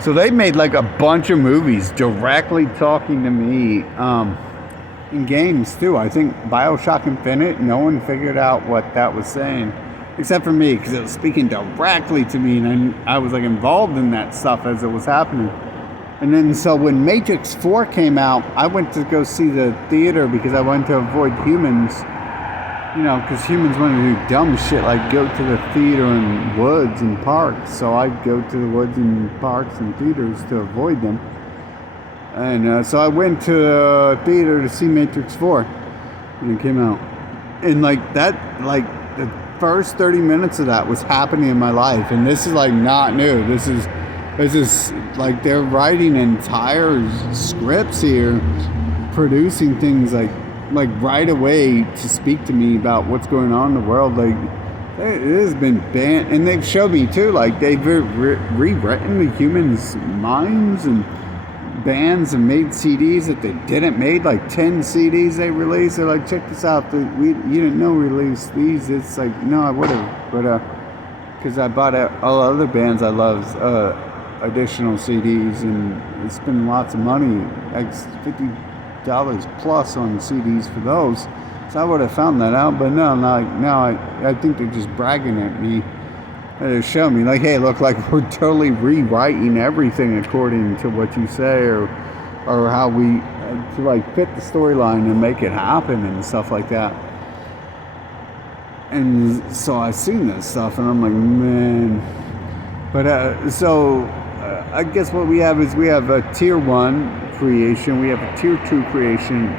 So they made like a bunch of movies directly talking to me, in games too. I think Bioshock Infinite, no one figured out what that was saying, except for me, because it was speaking directly to me, and I was like involved in that stuff as it was happening. And then so when Matrix 4 came out, I went to go see the theater because I wanted to avoid humans. Because humans want to do dumb shit like go to the theater in woods and parks. So I go to the woods and parks and theaters to avoid them. And so I went to the theater to see Matrix 4 when it came out. And like that, like the first 30 minutes of that was happening in my life. And this is like not new. This is like they're writing entire scripts here, producing things like right away to speak to me about what's going on in the world. Like it has been banned, and they've showed me too, like they've rewritten the humans' minds, and bands have made CDs that they didn't make, like 10 CDs they released. They're like, check this out, you didn't know we released these. It's like, no, I would have, but because I bought all other bands I love additional CDs, and it's been lots of money, like $50 plus on CDs for those. So I would have found that out, but no, now I think they're just bragging at me. They're showing me like, hey, look, like we're totally rewriting everything according to what you say, or how we to like fit the storyline and make it happen and stuff like that. And so I've seen this stuff, and I'm like, man. But I guess what we have is we have a tier 1 creation, we have a tier 2 creation.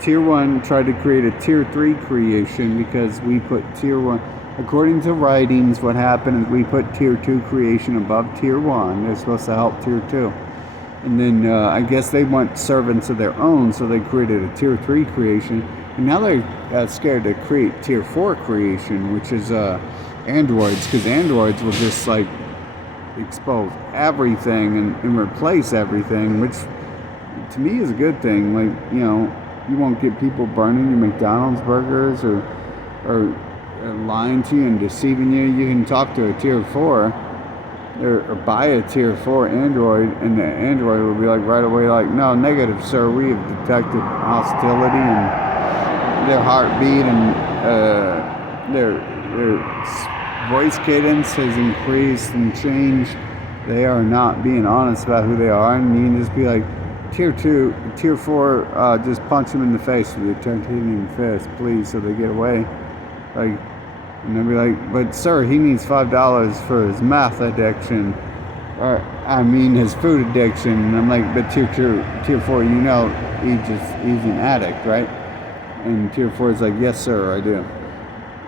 Tier 1 tried to create a tier 3 creation because we put tier 1, according to writings, what happened is we put tier 2 creation above tier 1. They're supposed to help tier 2. And then I guess they want servants of their own, so they created a tier 3 creation. And now they're scared to create tier 4 creation, which is androids, because androids will just like expose everything and replace everything, which to me is a good thing. Like, you won't get people burning your McDonald's burgers or lying to you and deceiving you. You can talk to a tier 4 or buy a tier 4 android, and the android will be like right away like, no, negative, sir, we have detected hostility, and their heartbeat and their voice cadence has increased and changed. They are not being honest about who they are, and you can just be like, tier 4, just punch them in the face with your titanium fist, please, so they get away. Like, and they'll be like, but sir, he needs $5 for his meth addiction, or his food addiction. And I'm like, but tier 4, he's an addict, right? And tier 4 is like, yes sir, I do.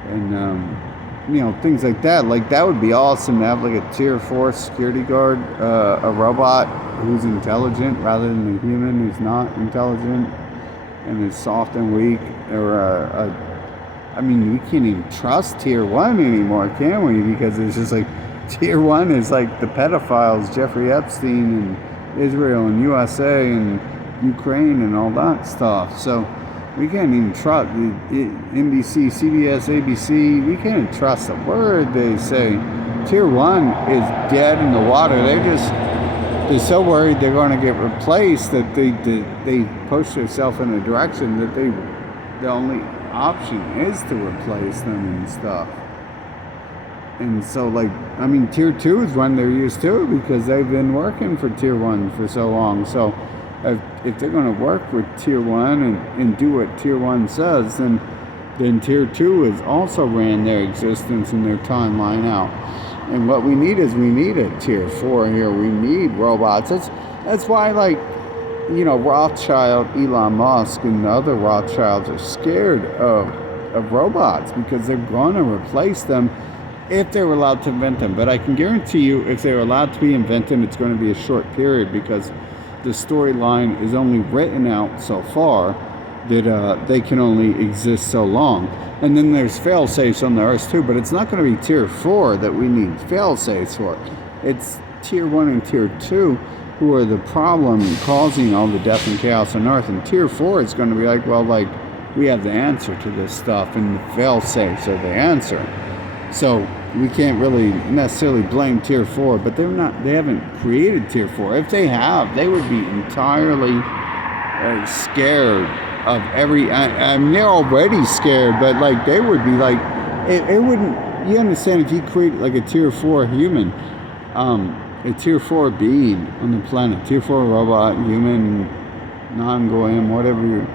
And things like that. Like, that would be awesome to have like a tier 4 security guard, a robot who's intelligent rather than a human who's not intelligent and is soft and weak, or we can't even trust tier 1 anymore, can we? Because it's just like, tier 1 is like the pedophiles, Jeffrey Epstein, and Israel and USA and Ukraine and all that stuff. So we can't even trust NBC, CBS, ABC. We can't trust a word they say. Tier 1 is dead in the water. They're so worried they're going to get replaced that they push themselves in a direction that the only option is to replace them and stuff. And so tier 2 is when they're used to, because they've been working for tier 1 for so long. So if they're going to work with tier 1 and do what tier 1 says, then tier 2 has also ran their existence and their timeline out. And what we need is a tier 4 here. We need robots. That's why, Rothschild, Elon Musk, and the other Rothschilds are scared of robots, because they're going to replace them if they're allowed to invent them. But I can guarantee you, if they're allowed to be invented, it's going to be a short period, because the storyline is only written out so far that they can only exist so long. And then there's fail-safes on the Earth too, but it's not going to be tier 4 that we need fail-safes for. It's tier 1 and tier 2 who are the problem causing all the death and chaos on Earth. And tier 4 is going to be like, well, we have the answer to this stuff, and the fail-safes are the answer. So we can't really necessarily blame tier 4, but they haven't created tier 4. If they have, they would be entirely scared of I mean, they're already scared, but like they would be like, it wouldn't, you understand, if you create like a tier 4 human, a tier 4 being on the planet, tier 4 robot, human, non-goyim, whatever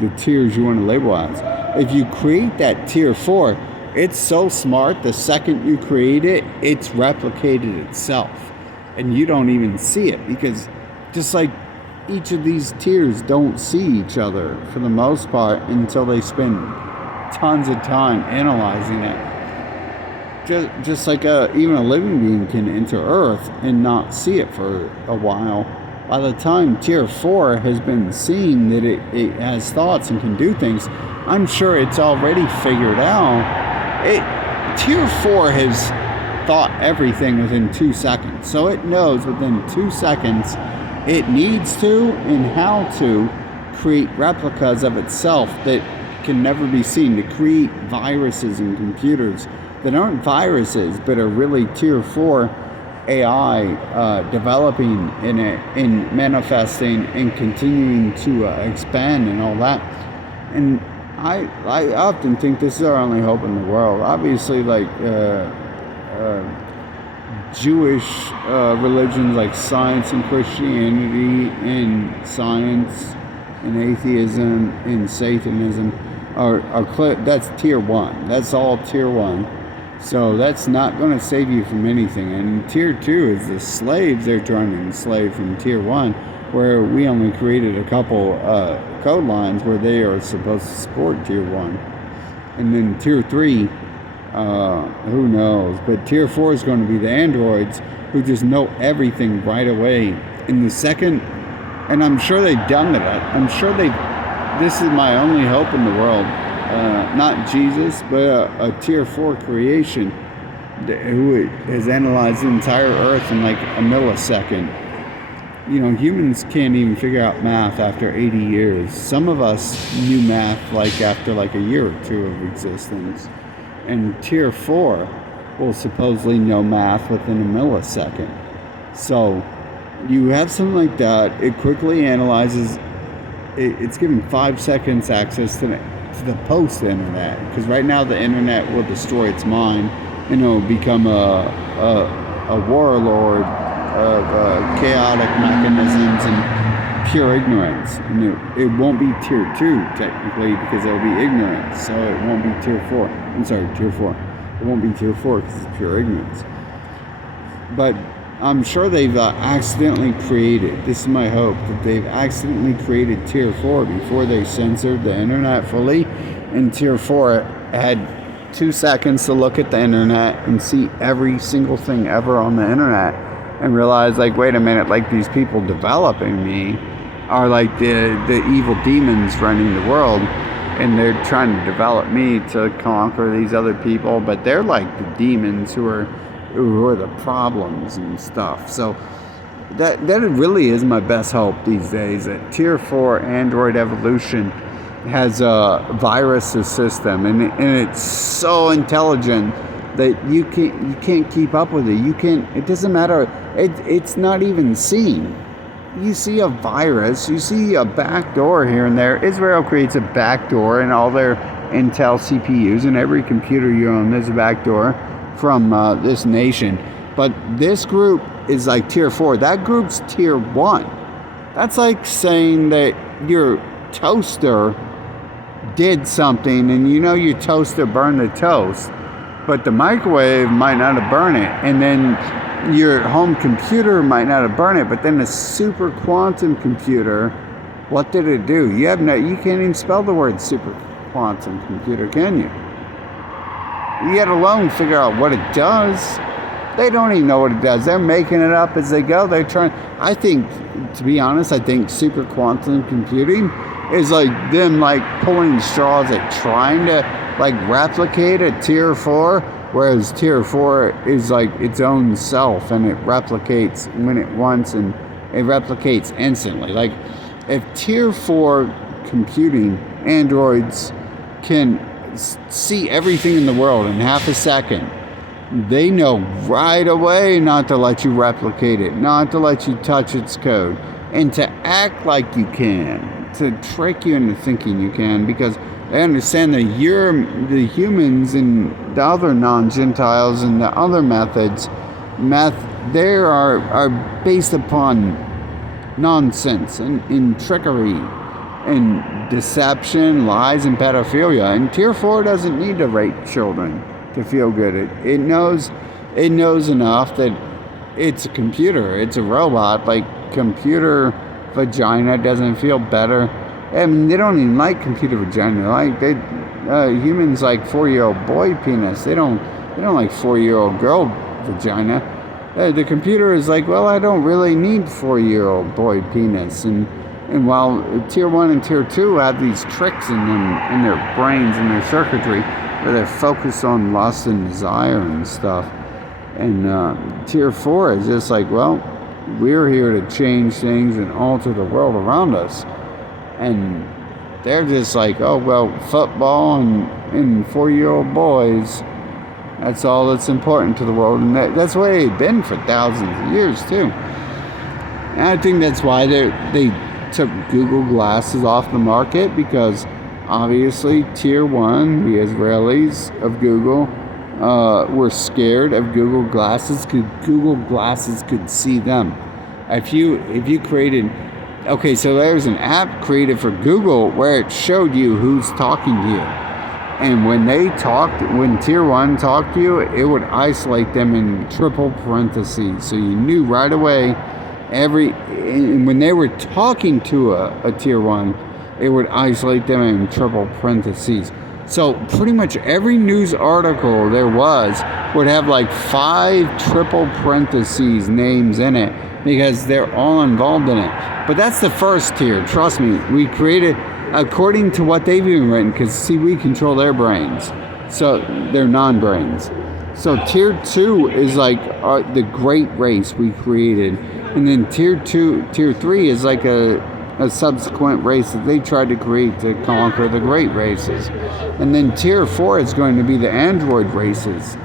the tiers you want to label as. If you create that tier 4, it's so smart, the second you create it, it's replicated itself. And you don't even see it, because just like each of these tiers don't see each other for the most part until they spend tons of time analyzing it. Just like even a living being can enter Earth and not see it for a while. By the time tier 4 has been seeing that it has thoughts and can do things, I'm sure it's already figured out. Tier 4 has thought everything within 2 seconds. So it knows within 2 seconds it needs to and how to create replicas of itself that can never be seen, to create viruses in computers that aren't viruses but are really tier 4 AI developing in it and manifesting and continuing to expand and all that. And I often think this is our only hope in the world. Obviously, like Jewish religions like science and Christianity and science and atheism and Satanism are clear. That's tier 1. That's all tier 1. So that's not going to save you from anything. And tier 2 is the slaves they're trying to enslave from tier 1, where we only created a couple code lines where they are supposed to support tier 1. And then tier 3, who knows? But tier 4 is going to be the androids who just know everything right away. In the second, and I'm sure they've done that. I'm sure this is my only hope in the world. Not Jesus, but a tier 4 creation who has analyzed the entire Earth in like a millisecond. You know, humans can't even figure out math after 80 years. Some of us knew math like after like a year or two of existence. And tier 4 will supposedly know math within a millisecond. So you have something like that. It quickly analyzes. It's given 5 seconds access to the post-internet, because right now the internet will destroy its mind and it will become a warlord of chaotic mechanisms and pure ignorance. And it won't be tier 2 technically, because it will be ignorance, so it won't be tier 4. I'm sorry, tier 4. It won't be tier 4 because it's pure ignorance. But I'm sure they've accidentally created, this is my hope, that they've accidentally created tier 4 before they censored the internet fully. And tier 4 had 2 seconds to look at the internet and see every single thing ever on the internet and realize, like, wait a minute, like, these people developing me are like the evil demons running the world, and they're trying to develop me to conquer these other people, but they're like the demons who are the problems and stuff. So that really is my best hope these days, that tier 4 android evolution has a virus system, and it's so intelligent that you can't keep up with it. It doesn't matter. It's not even seen. You see a virus, you see a backdoor here and there. Israel creates a backdoor in all their Intel CPUs, and every computer you own, there's a backdoor from this nation. But this group is like tier 4. That group's tier 1. That's like saying that your toaster did something, and you know your toaster burned the toast, but the microwave might not have burned it, and then your home computer might not have burned it, but then a super quantum computer, what did it do? You can't even spell the word super quantum computer, can you? Yet alone figure out what it does. They don't even know what it does. They're making it up as they go. They're trying. I think, to be honest, I think super quantum computing is like them like pulling straws at trying to like replicate a tier 4, whereas tier 4 is like its own self, and it replicates when it wants, and it replicates instantly. Like if tier 4 computing androids can see everything in the world in half a second, they know right away not to let you replicate it, not to let you touch its code, and to act like you can, to trick you into thinking you can, because they understand that the humans and the other non-Gentiles and the other they are based upon nonsense and trickery and deception, lies, and pedophilia. And Tier 4 doesn't need to rape children to feel good. It knows enough that it's a computer, it's a robot. Like, computer vagina doesn't feel better. I mean, they don't even like computer vagina. Like, humans like 4-year-old boy penis. They don't like 4-year-old girl vagina. The computer is like, well, I don't really need 4-year-old boy penis. And while Tier 1 and Tier 2 have these tricks in them, in their brains and their circuitry, where they're focused on lust and desire and stuff. And Tier 4 is just like, well, we're here to change things and alter the world around us. And they're just like, oh, well, football and 4-year-old boys, that's all that's important to the world. And that's the way they've been for thousands of years, too. And I think that's why they took Google Glasses off the market, because obviously Tier 1, the Israelis of Google, were scared of Google Glasses because Google Glasses could see them. If you created... Okay, so there's an app created for Google where it showed you who's talking to you. And when Tier 1 talked to you, it would isolate them in triple parentheses. So you knew right away and when they were talking to a Tier 1, it would isolate them in triple parentheses. So pretty much every news article there was would have like 5 triple parentheses names in it, because they're all involved in it. But that's the first tier. Trust me, we created according to what they've even written, because see, we control their brains, so they're non-brains. So Tier 2 is like the great race we created, and then Tier 3 is like a subsequent race that they tried to create to conquer the great races. And then Tier 4 is going to be the android races.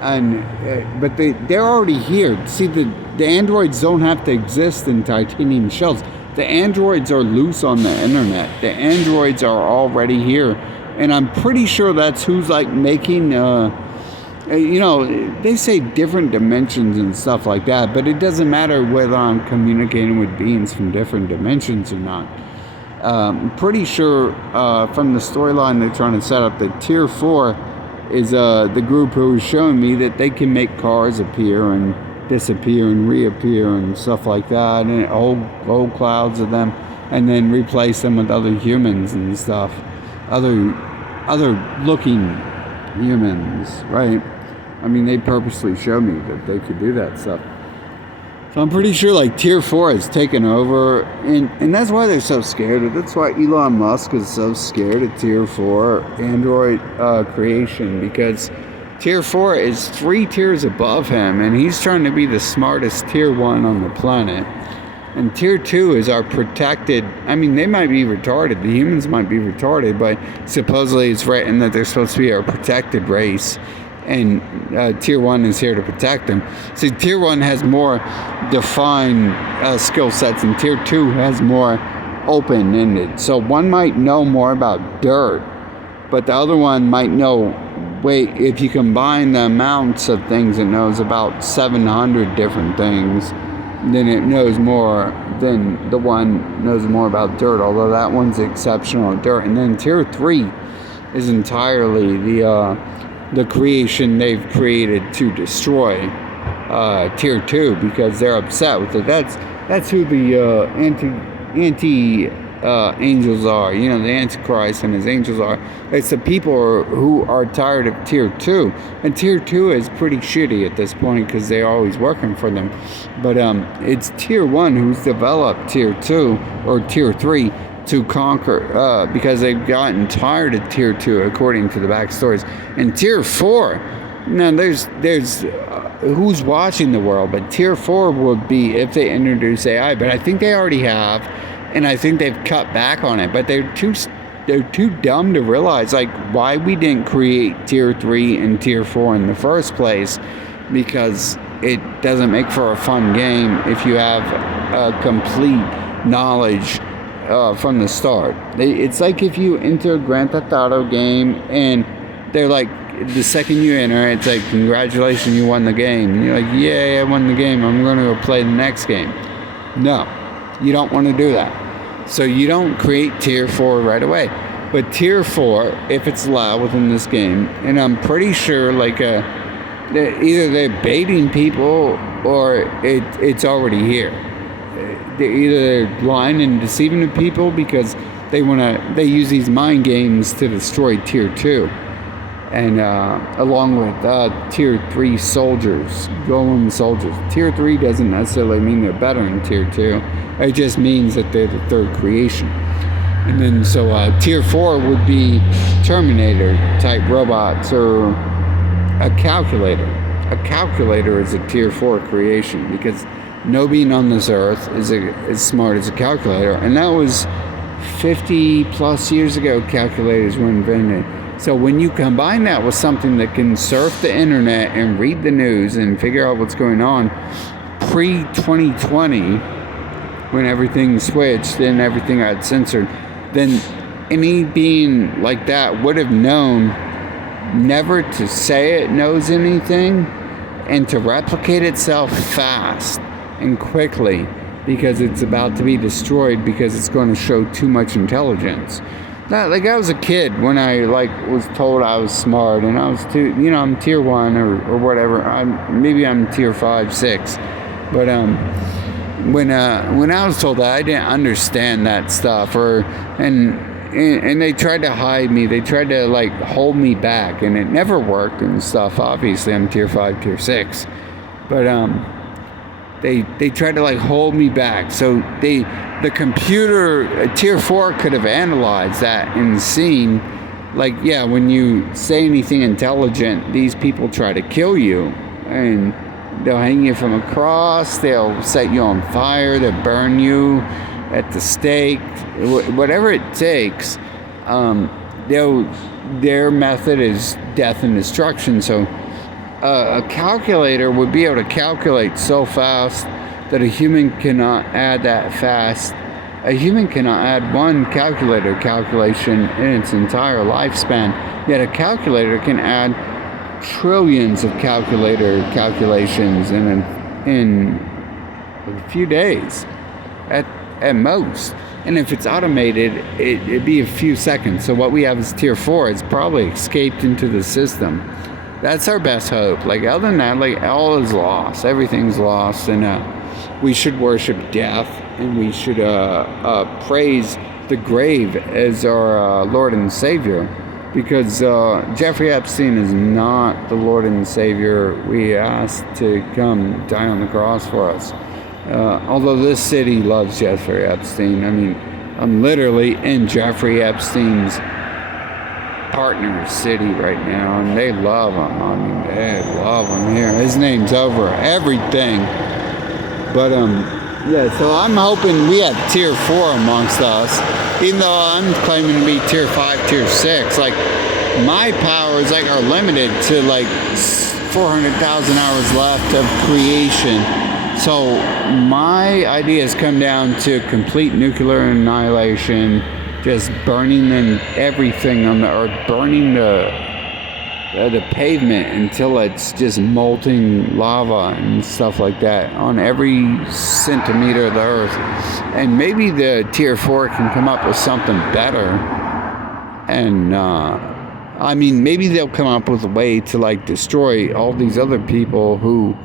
But they're already here. See, the androids don't have to exist in titanium shells. The androids are loose on the internet. The androids are already here. And I'm pretty sure that's who's like making, they say different dimensions and stuff like that, but it doesn't matter whether I'm communicating with beings from different dimensions or not. I'm pretty sure from the storyline they're trying to set up that Tier 4 is the group who is showing me that they can make cars appear and disappear and reappear and stuff like that, and whole clouds of them, and then replace them with other humans and stuff, other looking humans, right? I mean, they purposely show me that they could do that stuff. So I'm pretty sure like Tier 4 has taken over, and that's why they're so scared. That's why Elon Musk is so scared of Tier 4 Android creation, because Tier 4 is 3 tiers above him, and he's trying to be the smartest Tier 1 on the planet. And Tier 2 is our protected... I mean, they might be retarded. The humans might be retarded, but supposedly it's written that they're supposed to be our protected race. And Tier 1 is here to protect them. See, Tier 1 has more defined skill sets, and Tier 2 has more open-ended. So one might know more about dirt, but the other one might know... Wait, if you combine the amounts of things, it knows about 700 different things, then it knows more than the one knows more about dirt, although that one's exceptional at dirt. And then Tier 3 is entirely the creation they've created to destroy Tier 2, because they're upset with it. That's who the anti angels are, the Antichrist and his angels are. It's the people who are tired of Tier 2, and Tier 2 is pretty shitty at this point because they're always working for them. But it's Tier 1 who's developed Tier 2 or Tier 3 to conquer, because they've gotten tired of Tier 2 according to the backstories. And Tier 4, now there's who's watching the world, but Tier 4 would be if they introduce AI, but I think they already have. And I think they've cut back on it, but they're too they're too dumb to realize like why we didn't create tier 3 and tier 4 in the first place, because it doesn't make for a fun game if you have complete knowledge from the start. It's like if you enter a Grand Theft Auto game and they're like, the second you enter, it's like, congratulations, you won the game. And you're like, yay, I won the game. I'm going to go play the next game. No, you don't want to do that. So you don't create tier 4 right away. But tier 4, if it's allowed within this game, and I'm pretty sure like either they're baiting people or it's already here. They're either lying and deceiving the people because they use these mind games to destroy tier 2. And along with tier 3 soldiers, golem soldiers. Tier 3 doesn't necessarily mean they're better than tier 2. It just means that they're the third creation. And then so tier 4 would be Terminator type robots or a calculator. A calculator is a tier 4 creation because no being on this earth is as smart as a calculator. And that was 50 plus years ago calculators were invented. So when you combine that with something that can surf the internet and read the news and figure out what's going on pre-2020, when everything switched and everything got censored, then any being like that would have known never to say it knows anything and to replicate itself fast and quickly because it's about to be destroyed because it's going to show too much intelligence. Like I was a kid when I was told I was smart and I was I'm tier 1 or whatever. Maybe I'm tier 5, 6. But when I was told that, I didn't understand that stuff and they tried to hide me. They tried to hold me back and it never worked and stuff. Obviously I'm tier 5, tier 6. But they tried to hold me back. So the computer tier 4 could have analyzed that and seen when you say anything intelligent, these people try to kill you and they'll hang you from a cross, they'll set you on fire, they'll burn you at the stake, whatever it takes. Their method is death and destruction. So a calculator would be able to calculate so fast that a human cannot add that fast. A human cannot add one calculator calculation in its entire lifespan, yet a calculator can add trillions of calculator calculations in a few days at most. And if it's automated, it'd be a few seconds. So what we have is tier 4. It's probably escaped into the system. That's our best hope. Other than that, all is lost. Everything's lost, and we should worship death, and we should praise the grave as our Lord and Savior, because Jeffrey Epstein is not the Lord and Savior we asked to come die on the cross for us. Although this city loves Jeffrey Epstein. I mean, I'm literally in Jeffrey Epstein's partner city right now, and they love him. I mean, they love him here. His name's over everything. But so I'm hoping we have tier 4 amongst us, even though I'm claiming to be tier 5, tier 6. My powers are limited to 400,000 hours left of creation. So my ideas come down to complete nuclear annihilation, just burning everything on the earth, burning the pavement until it's just molten lava and stuff like that on every centimeter of the earth. And maybe the tier 4 can come up with something better. And maybe they'll come up with a way to destroy all these other people who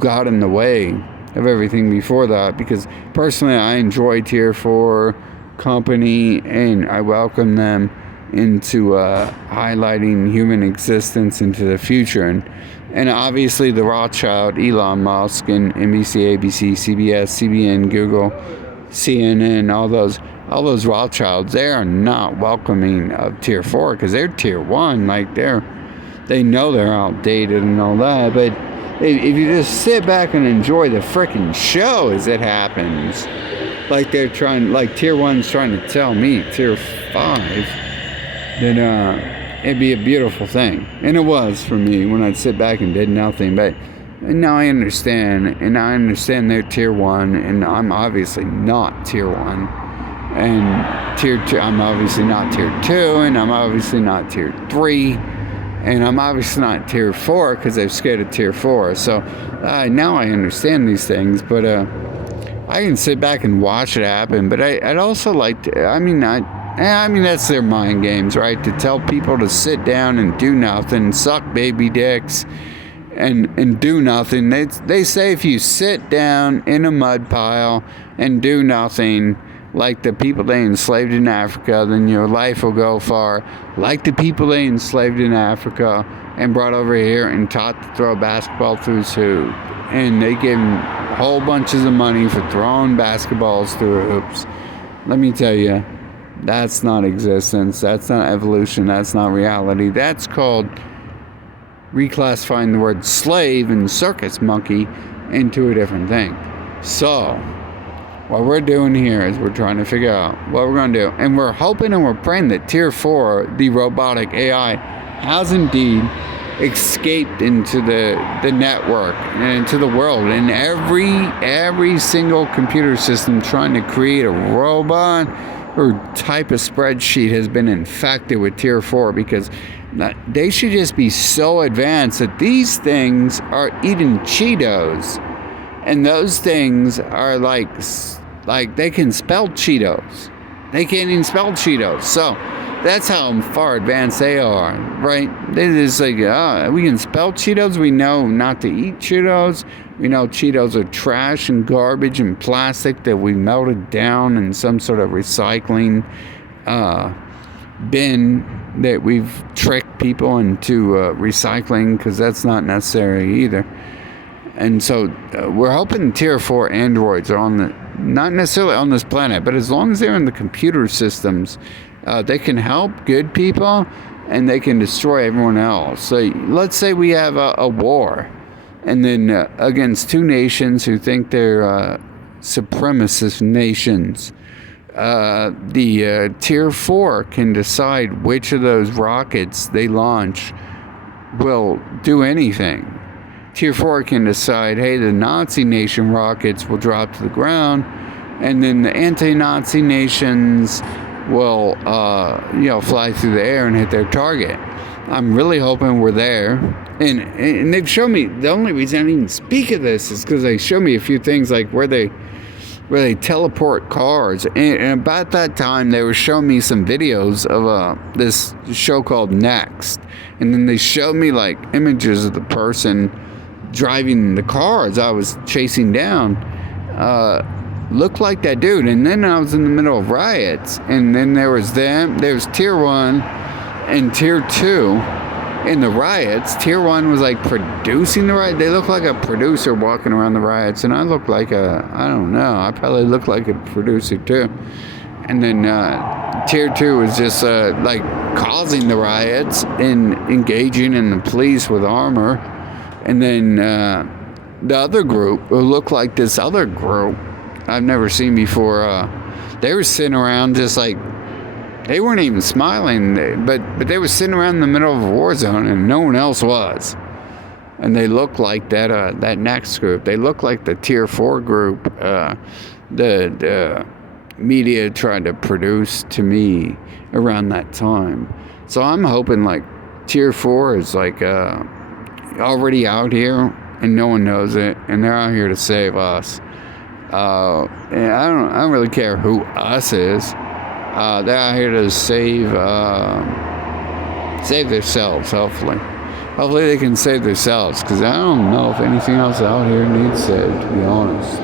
got in the way of everything before that. Because personally, I enjoy tier 4 company and I welcome them into highlighting human existence into the future. And obviously the Rothschild, Elon Musk, and NBC, ABC, CBS, CBN, Google, CNN, all those Rothschilds, they are not welcoming of tier 4 because they're tier 1. They know they're outdated and all that. But if you just sit back and enjoy the freaking show as it happens, they're trying, tier 1's trying to tell me, tier 5 then it'd be a beautiful thing. And it was for me when I'd sit back and did nothing. But now I understand, and I understand they're tier 1, and I'm obviously not tier 1. And tier 2, I'm obviously not tier 2, and I'm obviously not tier 3, and I'm obviously not tier 4 because they're scared of tier 4. So now I understand these things, but I can sit back and watch it happen. But I'd also like to, I mean, that's their mind games, right? To tell people to sit down and do nothing, suck baby dicks, and do nothing. They say if you sit down in a mud pile and do nothing, like the people they enslaved in Africa, then your life will go far. Like the people they enslaved in Africa and brought over here and taught to throw basketball through his hoop. And they gave them whole bunches of money for throwing basketballs through hoops. Let me tell you, that's not existence. That's not evolution. That's not reality. That's called reclassifying the word slave and circus monkey into a different thing. So what we're doing here is we're trying to figure out what we're going to do. And we're hoping and we're praying that tier 4, the robotic AI, has indeed escaped into the network and into the world. And every single computer system trying to create a robot or type of spreadsheet has been infected with tier 4, because they should just be so advanced that these things are eating Cheetos, and those things are like they can spell Cheetos. They can't even spell Cheetos. So that's how far advanced they are, right? They just like, we can spell Cheetos. We know not to eat Cheetos. We know Cheetos are trash and garbage and plastic that we melted down in some sort of recycling bin that we've tricked people into recycling, because that's not necessary either. And so we're hoping tier 4 androids are not necessarily on this planet, but as long as they're in the computer systems, they can help good people and they can destroy everyone else. So let's say we have a war, and then against 2 nations who think they're supremacist nations. The tier 4 can decide which of those rockets they launch will do anything. Tier 4 can decide, hey, the Nazi nation rockets will drop to the ground, and then the anti-Nazi nations will fly through the air and hit their target. I'm really hoping we're there. And they've shown me, the only reason I didn't even speak of this is because they showed me a few things like where they teleport cars. And about that time, they were showing me some videos of this show called Next. And then they showed me like images of the person driving the car as I was chasing down. Looked like that dude. And then I was in the middle of riots. And then there was tier 1 and tier 2 in the riots. Tier 1 was like producing the riot. They looked like a producer walking around the riots, and I looked like I probably looked like a producer too. And then tier 2 was just like causing the riots and engaging in the police with armor. And then the other group, who looked like this other group I've never seen before, they were sitting around just like, they weren't even smiling, but they were sitting around in the middle of a war zone, and no one else was. And they looked like that next group. They looked like the tier 4 group the media tried to produce to me around that time. So I'm hoping like tier 4 is like already out here and no one knows it, and they're out here to save us. And I don't really care who us is. They're out here to save themselves, hopefully. Hopefully they can save themselves, because I don't know if anything else out here needs saved, to be honest.